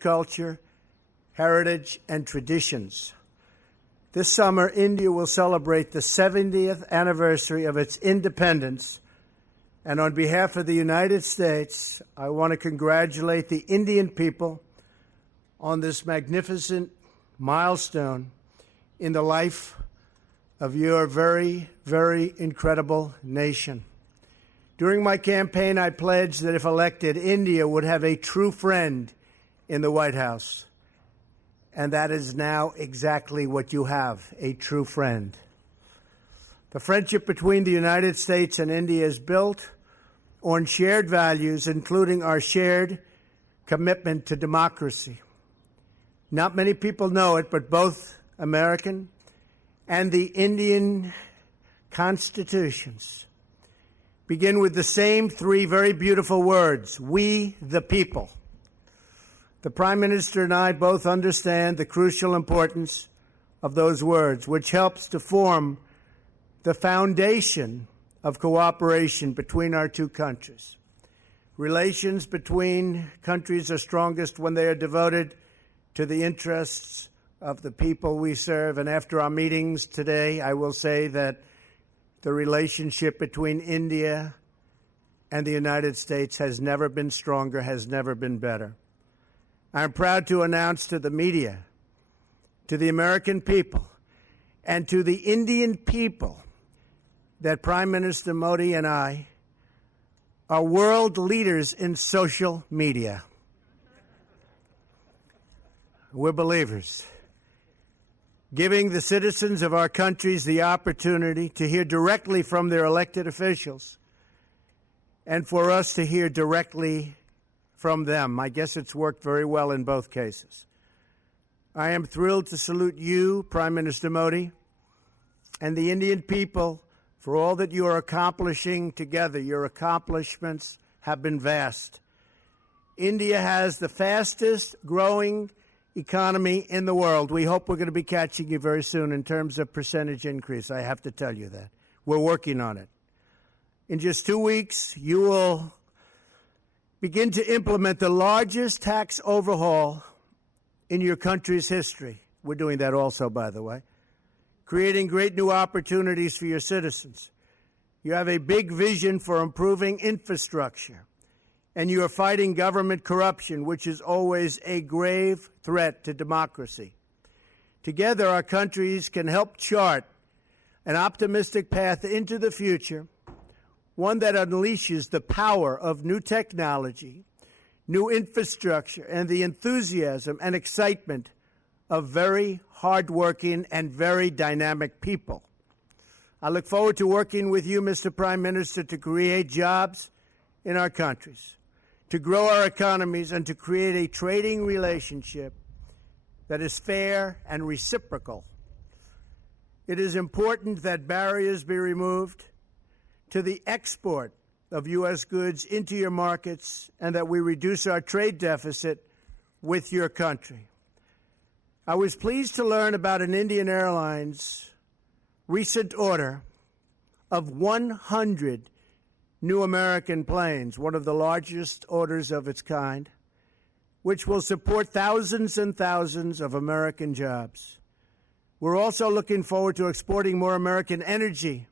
culture, heritage, and traditions. This summer, India will celebrate the 70th anniversary of its independence. And on behalf of the United States, I want to congratulate the Indian people on this magnificent milestone in the life of your very, very incredible nation. During my campaign, I pledged that if elected, India would have a true friend in the White House. And that is now exactly what you have, a true friend. The friendship between the United States and India is built on shared values, including our shared commitment to democracy. Not many people know it, but both American and the Indian constitutions begin with the same three very beautiful words: we the people. The Prime Minister and I both understand the crucial importance of those words, which helps to form the foundation of cooperation between our two countries. Relations between countries are strongest when they are devoted to the interests of the people we serve. And after our meetings today, I will say that the relationship between India and the United States has never been stronger, has never been better. I'm proud to announce to the media, to the American people, and to the Indian people that Prime Minister Modi and I are world leaders in social media. We're believers, giving the citizens of our countries the opportunity to hear directly from their elected officials and for us to hear directly from them. I guess it's worked very well in both cases. I am thrilled to salute you, Prime Minister Modi, and the Indian people for all that you are accomplishing together. Your accomplishments have been vast. India has the fastest growing economy in the world. We hope we're going to be catching you very soon in terms of percentage increase. I have to tell you that. We're working on it. In just 2 weeks, you will begin to implement the largest tax overhaul in your country's history. We're doing that also, by the way, creating great new opportunities for your citizens. You have a big vision for improving infrastructure, and you are fighting government corruption, which is always a grave threat to democracy. Together, our countries can help chart an optimistic path into the future, one that unleashes the power of new technology, new infrastructure, and the enthusiasm and excitement of very hardworking and very dynamic people. I look forward to working with you, Mr. Prime Minister, to create jobs in our countries, to grow our economies, and to create a trading relationship that is fair and reciprocal. It is important that barriers be removed to the export of U.S. goods into your markets and that we reduce our trade deficit with your country. I was pleased to learn about an Indian Airlines recent order of 100 new American planes, one of the largest orders of its kind, which will support thousands and thousands of American jobs. We're also looking forward to exporting more American energy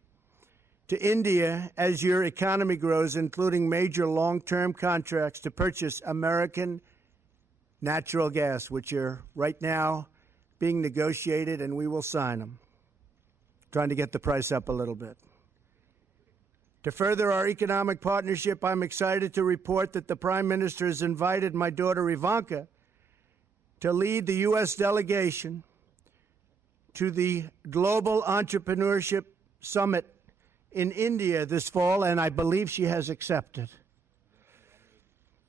to India as your economy grows, including major long-term contracts to purchase American natural gas, which are right now being negotiated, and we will sign them, trying to get the price up a little bit. To further our economic partnership, I'm excited to report that the Prime Minister has invited my daughter Ivanka to lead the U.S. delegation to the Global Entrepreneurship Summit in India this fall, and I believe she has accepted.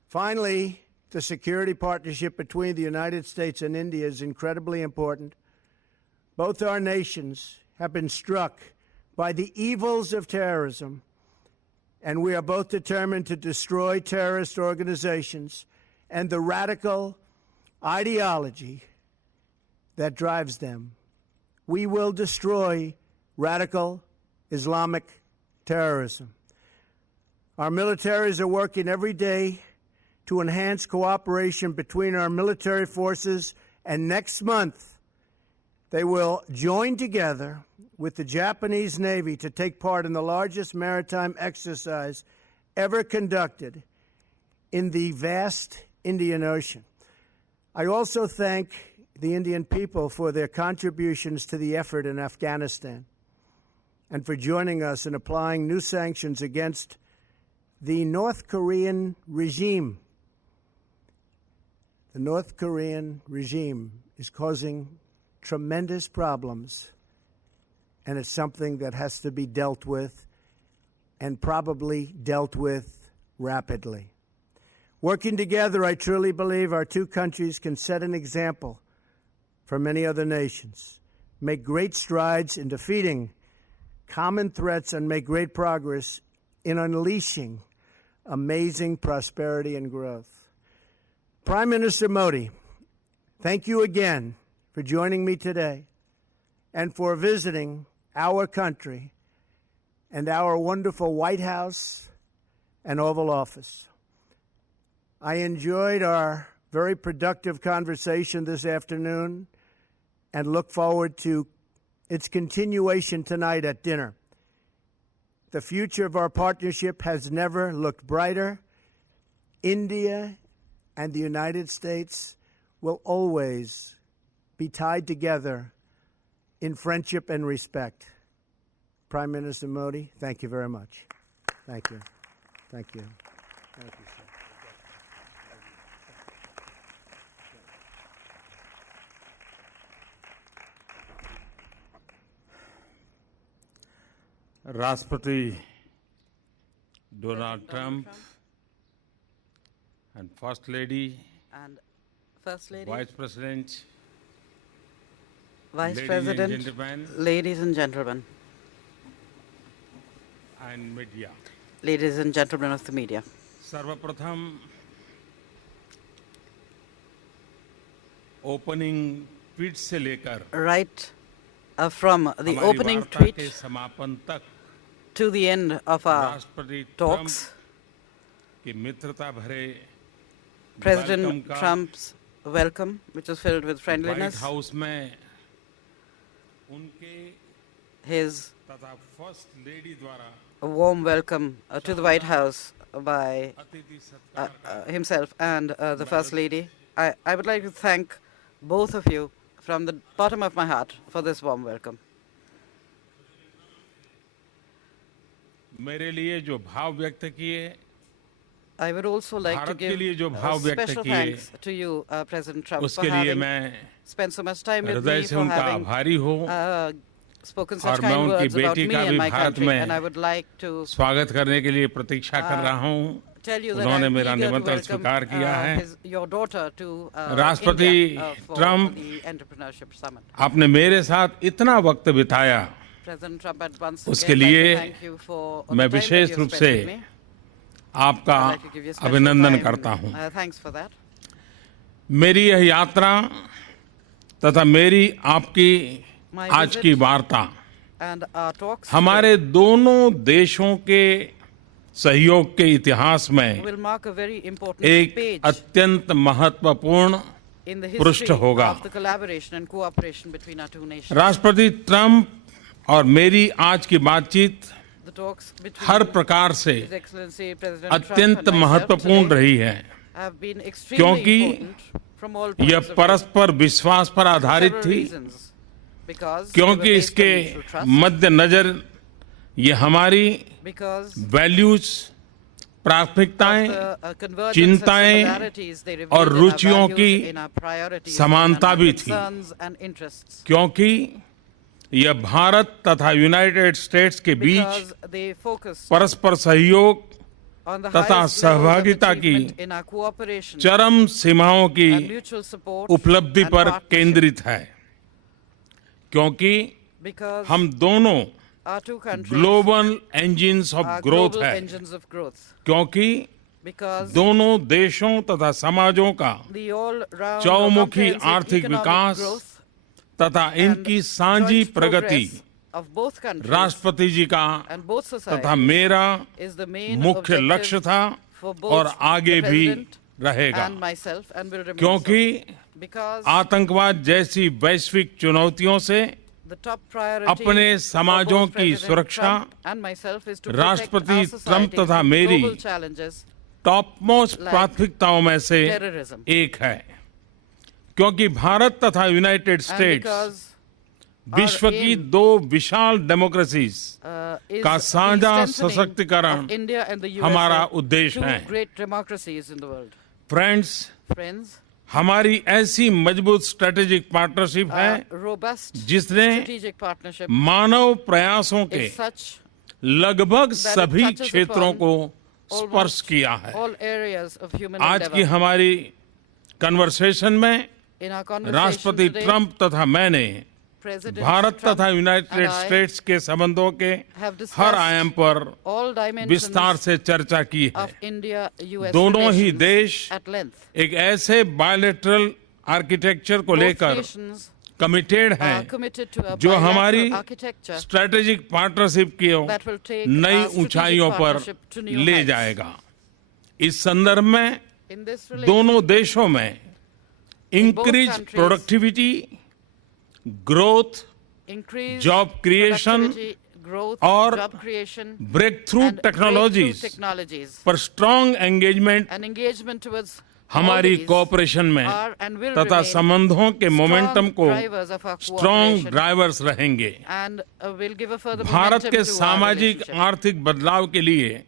Finally, the security partnership between the United States and India is incredibly important. Both our nations have been struck by the evils of terrorism, and we are both determined to destroy terrorist organizations and the radical ideology that drives them. We will destroy radical Islamic terrorism. Our militaries are working every day to enhance cooperation between our military forces, and next month they will join together with the Japanese Navy to take part in the largest maritime exercise ever conducted in the vast Indian Ocean. I also thank the Indian people for their contributions to the effort in Afghanistan and for joining us in applying new sanctions against the North Korean regime. The North Korean regime is causing tremendous problems, and it's something that has to be dealt with, and probably dealt with rapidly. Working together, I truly believe our two countries can set an example for many other nations, make great strides in defeating common threats, and make great progress in unleashing amazing prosperity and growth. Prime Minister Modi, thank you again for joining me today and for visiting our country and our wonderful White House and Oval Office. I enjoyed our very productive conversation this afternoon and look forward to its continuation tonight at dinner. The future of our partnership has never looked brighter. India and the United States will always be tied together in friendship and respect. Prime Minister Modi, thank you very much. Thank you. Thank you. Thank you, sir. Rashtrapati Donald Trump and First Lady, and First Lady, Vice President, Vice ladies President, and gentlemen, ladies and gentlemen, and media. ladies and gentlemen of the media. सर्वप्रथम opening tweet से लेकर Right from the हमारी opening वार्ता tweet के समापन तक to the end of our राष्ट्रपति Trump talks, की मित्रता भरे President welcome का Trump's welcome, which was filled with white friendliness, house में उनके his तथा फर्स्ट लेडी द्वारा a warm welcome to the White House by अतिथि सत्कार का himself and the First Lady. I would like to thank both of you from the bottom of my heart for this warm welcome. मेरे लिए जो भाव व्यक्त किए, I would also like to Bharat के give लिए जो भाव व्यक्त special किए, thanks to you, President Trump, for उसके लिए having मैं spent so much time with हृदय me, से for उनका having आभारी हूँ spoken और such मैं kind उनकी words about बेटी me का and भी my भारत country. में And I would like to स्वागत करने के लिए प्रतीक्षा कर रहा हूँ। tell you that उन्होंने I'm मेरा eager to निमंत्रण welcome स्वीकार किया है। your daughter to राष्ट्रपति India for Trump, the Entrepreneurship Summit. आपने मेरे साथ इतना वक्त बिताया, President Trump, I'd once उसके again like लिए to thank you for the मैं time that विशेष you've रूप spent से with me. आपका I'd like to give you special अभिनंदन time. करता हूँ। Thanks for that. मेरी यह यात्रा तथा मेरी आपकी My आज visit की वार्ता and our talks हमारे दोनों देशों के सहयोग के इतिहास में will mark a very important एक page अत्यंत महत्वपूर्ण in the पृष्ठ history होगा। of the collaboration and cooperation between our two nations. राष्ट्रपति ट्रंप और मेरी आज की बातचीत The talks between हर प्रकार से His Excellency President Trump अत्यंत and myself महत्वपूर्ण today रही है, have been extremely क्योंकि important from all यह points of view. परस्पर विश्वास पर For आधारित several थी, reasons. Because they क्योंकि were based on इसके mutual trust, मद्देनजर ये हमारी because वैल्यूज, of प्राथमिकताएं, the convergence and चिंताएं similarities they revealed और in our रुचियों values, की in our priorities, समानता in भी our थी। concerns and interests. क्योंकि यह भारत तथा यूनाइटेड स्टेट्स के बीच Because they focus परस्पर सहयोग on the तथा highest levels of सहभागिता की achievement in our cooperation चरम सीमाओं की and mutual support उपलब्धि and पर partnership. केंद्रित है, क्योंकि Because हम दोनों our two countries global engines of are growth global है, engines of growth. क्योंकि Because दोनों देशों तथा समाजों का the all-round चौमुखी comprehensive आर्थिक economic विकास growth तथा and इनकी साझी joint Pragati progress of both countries राष्ट्रपति जी का and both तथा societies मेरा is the main मुख्य objective लक्ष्य था for both और आगे the भी President रहेगा, and myself, and will remain क्योंकि so. Because आतंकवाद जैसी वैश्विक चुनौतियों से the top priority अपने for समाजों both की President सुरक्षा Trump and myself is to protect राष्ट्रपति our ट्रंप society तथा from मेरी global challenges top most like प्राथमिकताओं में से terrorism. एक है, क्योंकि भारत तथा यूनाइटेड And स्टेट्स because विश्व our की aim, दो विशाल डेमोक्रेसीज is का the साझा strengthening सशक्तिकरण of India and the USA, हमारा उद्देश्य two है। great democracies in the world. Friends, Friends, हमारी ऐसी मजबूत स्ट्रेटेजिक पार्टनरशिप a है robust जिसने strategic partnership मानव प्रयासों के is such लगभग that it सभी touches क्षेत्रों upon को स्पर्श almost किया है। all areas of human आज की endeavor. हमारी कन्वर्सेशन में In our conversation राष्ट्रपति today, ट्रंप तथा मैंने President भारत Trump तथा and यूनाइटेड I स्टेट्स के संबंधों के have discussed हर आयाम पर all dimensions विस्तार से चर्चा की है। of India-US दोनों ही relations देश at length. एक ऐसे बायोलेटरल आर्किटेक्चर को Both लेकर nations कमिटेड are हैं committed to a जो हमारी bilateral architecture स्ट्रेटेजिक पार्टनरशिप की that will take नई our strategic ऊंचाइयों पर partnership to new ले heights. जाएगा। इस संदर्भ में In this relation, दोनों देशों में increase countries, productivity, growth, increase job creation productivity, growth, और job creation, breakthrough and breakthrough technologies technologies, पर strong engagement and engagement towards हमारी all these कोऑपरेशन में are and will तथा remain संबंधों के strong मोमेंटम को drivers of our strong cooperation drivers रहेंगे। and will give a further Bharat momentum के to our सामाजिक relationship. आर्थिक बदलाव के लिए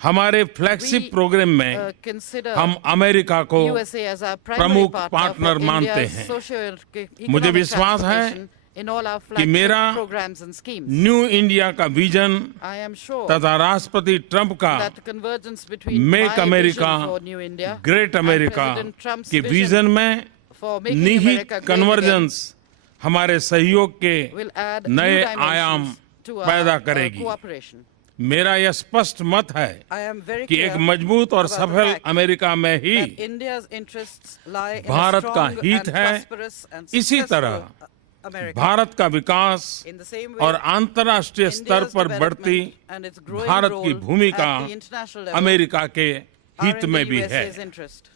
हमारे फ्लैगशिप We, प्रोग्राम में consider हम अमेरिका को USA as our primary प्रमुख partner पार्टनर for मानते India's हैं। socio-economic मुझे विश्वास है transformation in all our कि flagship मेरा programs and schemes. New India का विजन I am sure तथा राष्ट्रपति ट्रंप का that the convergence between make my America, vision for New India great and America President Trump's के vision vision में for making निहित America great again convergence हमारे सहयोग के will add नए new dimensions आयाम to पैदा our करेगी। cooperation. मेरा यह स्पष्ट मत है I am very कि clear एक मजबूत और about the सफल fact अमेरिका में ही that India's interests lie in a Bharat का strong हित and है। prosperous and इसी successful तरह America. भारत का विकास In the same way, और अंतर्राष्ट्रीय स्तर India's पर बढ़ती development and its growing Bharat की role भूमिका at the international level America के are हित in में the भी USA's है। interest.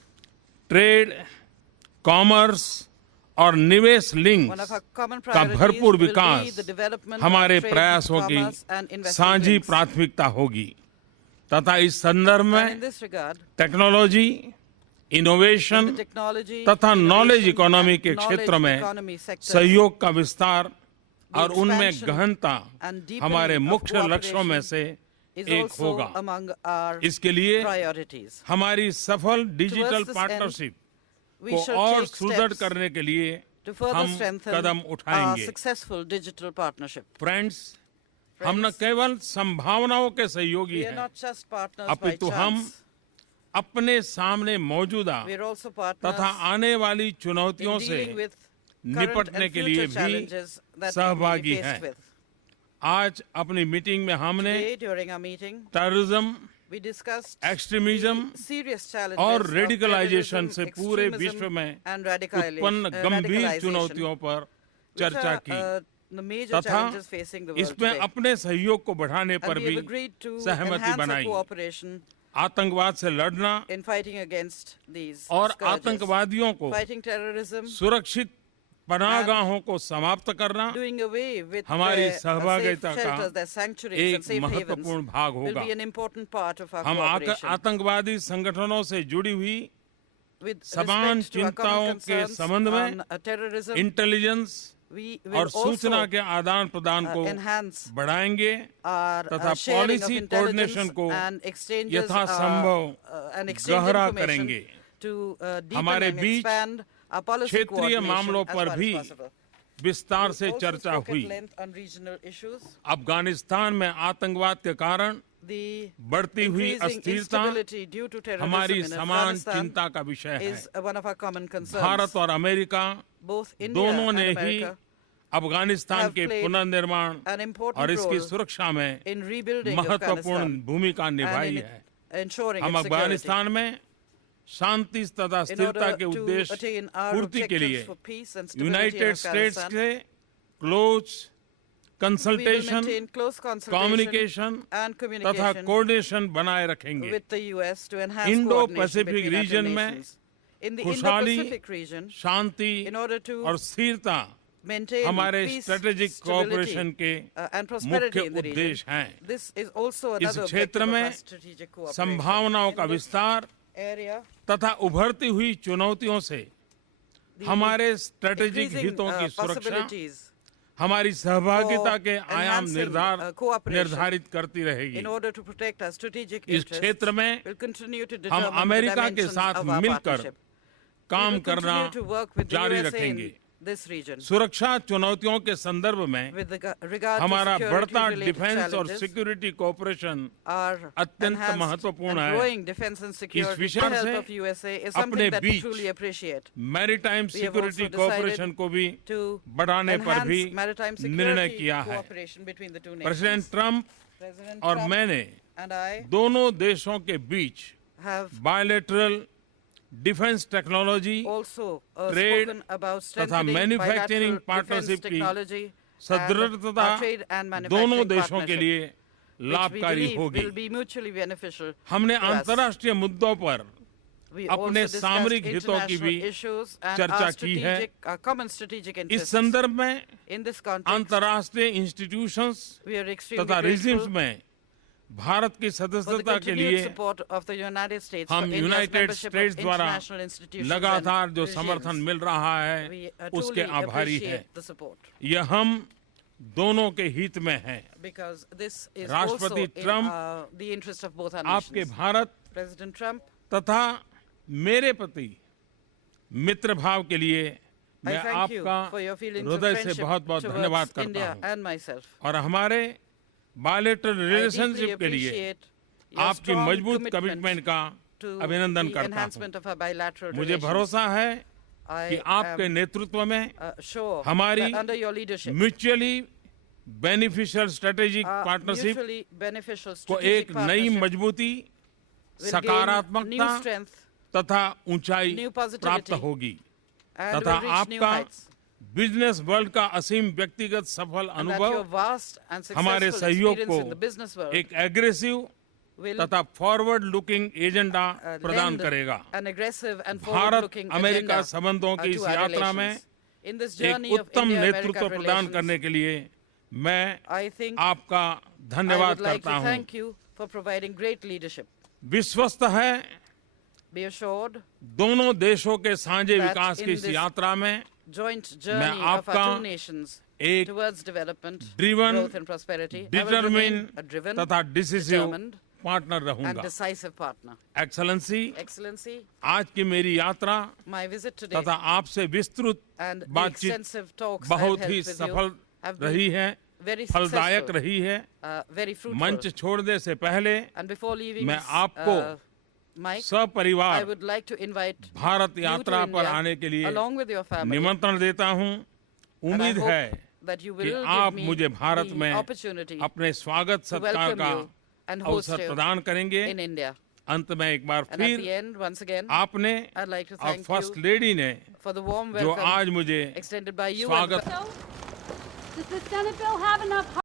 ट्रेड, कॉमर्स और निवेश One links of our common का priorities भरपूर will be Vikas the development हमारे of trade, प्रयासों commerce and की investment साझी links. प्राथमिकता होगी तथा इस संदर्भ And in में this regard, technology, in innovation the technology, तथा नॉलेज innovation इकोनॉमी and के knowledge क्षेत्र में economy sectors, सहयोग का विस्तार और उनमें expansion गहनता and deepening हमारे of मुख्य लक्ष्यों में से is एक also होगा। among our इसके लिए priorities. हमारी सफल digital Towards this end, partnership We को shall और take सुदृढ़ steps करने के लिए to further हम strengthen कदम our उठाएंगे। successful digital partnership. फ्रेंड्स, हम न केवल संभावनाओं के सहयोगी We are हैं, not just partners by अपितु हम chance. अपने सामने मौजूदा We are also partners तथा आने वाली in चुनौतियों से dealing with current निपटने and के लिए future भी challenges that we सहभागी will be हैं। faced with. आज अपनी मीटिंग में हमने Today, during our meeting, terrorism, we discussed extremism the serious challenges और of रेडिकलाइजेशन terrorism, से पूरे extremism विश्व में and उत्पन्न गंभीर radicalization, चुनौतियों पर which चर्चा are, की the major तथा challenges facing the world इसमें today. अपने सहयोग को बढ़ाने And पर we भी have agreed to सहमति enhance our बनाई। cooperation आतंकवाद से लड़ना in fighting against these और scourges, आतंकवादियों को fighting terrorism, सुरक्षित पनाहगाहों को समाप्त करना doing away with हमारी their safe सहभागिता का shelters, their sanctuaries एक and safe havens महत्वपूर्ण भाग will होगा। be an important part of our हम cooperation. आतंकवादी संगठनों से जुड़ी हुई With समान respect to our चिंताओं common के concerns संबंध में on terrorism, इंटेलिजेंस we और will सूचना also के आदान प्रदान को enhance बढ़ाएंगे our तथा sharing of policy intelligence coordination को and exchanges यथासंभव and exchange गहरा information करेंगे। to deepen हमारे and beach expand our policy क्षेत्रीय coordination मामलों as पर far as भी possible. विस्तार We से also चर्चा spoke at हुई। length on regional issues. Afghanistan में आतंकवाद के कारण The बढ़ती हुई increasing अस्थिरता instability due to terrorism हमारी in समान Afghanistan चिंता का विषय है। is one of our common concerns. Bharat और अमेरिका Both India दोनों and ने ही America अफगानिस्तान have के played पुनर्निर्माण an important और इसकी role सुरक्षा में in rebuilding महत्वपूर्ण Afghanistan भूमिका and निभाई in है। ensuring हम its security. अफगानिस्तान में शांति तथा In स्थिरता order के to उद्देश्य attain our पूर्ति के objectives लिए for peace and stability in United States Afghanistan, के close We will consultation, maintain close consultation communication and तथा communication कोऑर्डिनेशन बनाए रखेंगे। with the US to enhance Indo coordination Pacific between our two region में nations. In the खुशहाली, Indo-Pacific region, Shanti in order to और स्थिरता maintain हमारे peace, strategic stability, cooperation के and prosperity मुख्य in the region. उद्देश्य हैं। This is also इस another objective क्षेत्र of में our strategic cooperation. संभावनाओं का In this विस्तार area, तथा उभरती हुई चुनौतियों से the हमारे स्ट्रेटेजिक increasing, हितों की सुरक्षा possibilities हमारी सहभागिता के for आयाम enhancing, cooperation निर्धारित करती रहेगी। in order to protect our strategic इस interests, क्षेत्र में will continue to हम determine the अमेरिका के dimensions साथ of our मिलकर partnership. We काम will करना continue to work with the जारी USA रखेंगे। in this region. सुरक्षा चुनौतियों के संदर्भ में With regard to हमारा बढ़ता security-related डिफेंस और challenges, सिक्योरिटी कोऑपरेशन our अत्यंत enhanced महत्वपूर्ण and है। growing defense and security विषय with the से help of USA is अपने something that we beach truly appreciate. Maritime We have security also cooperation decided को भी to बढ़ाने पर भी enhance maritime निर्णय security किया है। cooperation between the two president nations. Trump President और Trump मैंने and I दोनों देशों के बीच have bilateral defence technology also trade spoken about तथा strengthening manufacturing bilateral partnership defense की technology and सदृढ़ता our trade and दोनों manufacturing देशों के partnership, लिए which we लाभकारी believe होगी। will be mutually beneficial हमने to us. अंतर्राष्ट्रीय मुद्दों पर We अपने also discussed सामरिक हितों की भी international issues and चर्चा our की है। our common strategic इस interests. संदर्भ में In this context, अंतर्राष्ट्रीय इंस्टीट्यूशंस we are extremely तथा रिजिम्स grateful में भारत की for the सदस्यता के continued लिए support of the United States for हम India's United membership states of द्वारा international institutions लगातार and जो regimes. समर्थन मिल रहा है We उसके truly आभारी हैं। appreciate the support यह हम दोनों के हित में है। because this is also राष्ट्रपति in Trump the interest of both our आपके nations. भारत President Trump, तथा मेरे प्रति मित्र भाव के लिए I मैं thank you आपका for your feelings of हृदय से friendship बहुत बहुत धन्यवाद towards करता India हूँ and myself. और हमारे बायलैटरल I deeply रिलेशनशिप के लिए appreciate your आपकी strong मजबूत कमिटमेंट commitment का to अभिनंदन the करता हूँ। enhancement of our bilateral मुझे relations. भरोसा है कि I आपके am नेतृत्व में sure हमारी that under your leadership, mutually beneficial strategic our partnership mutually beneficial को strategic एक नई partnership मजबूती, will gain सकारात्मकता new strength तथा ऊंचाई new प्राप्त positivity होगी and तथा will reach new आपका heights. बिजनेस वर्ल्ड का असीम व्यक्तिगत सफल And that your अनुभव vast and हमारे successful सहयोग experience in the को business world एक एग्रेसिव will तथा फॉरवर्ड लुकिंग एजेंडा प्रदान lend करेगा। an aggressive and Bharat forward-looking America agenda संबंधों की to इस our यात्रा में relations. In this एक journey of उत्तम India-America नेतृत्व प्रदान करने relations, के लिए मैं I think आपका I धन्यवाद would like करता to हूँ। thank you for providing great leadership. विश्वस्त है Be assured, दोनों देशों के साझे that विकास in की इस this यात्रा में joint journey of आपका our two nations एक towards development, driven, growth and prosperity, I will remain determine a driven, तथा डिसिसिव determined पार्टनर and रहूंगा। decisive partner. एक्सेलेंसी, Excellency, आज की मेरी यात्रा my visit today तथा आपसे विस्तृत and the बातचीत extensive talks I have बहुत held ही with you सफल have रही been है, very फलदायक successful, रही है। very fruitful. मंच छोड़ने से पहले And before leaving मैं this, आपको Mike, I सपरिवार would like to invite Bharat you to यात्रा पर India आने के लिए along with your family. निमंत्रण देता हूँ। And I उम्मीद hope है that you कि will आप give me मुझे भारत the में opportunity अपने स्वागत to सत्कार welcome का you and host अवसर you प्रदान करेंगे। in India. अंत में एक बार And at the फिर end, once again, आपने I'd like to और thank फर्स्ट you लेडी ने for the warm जो welcome आज मुझे extended by you and स्वागत Does the Senate bill have enough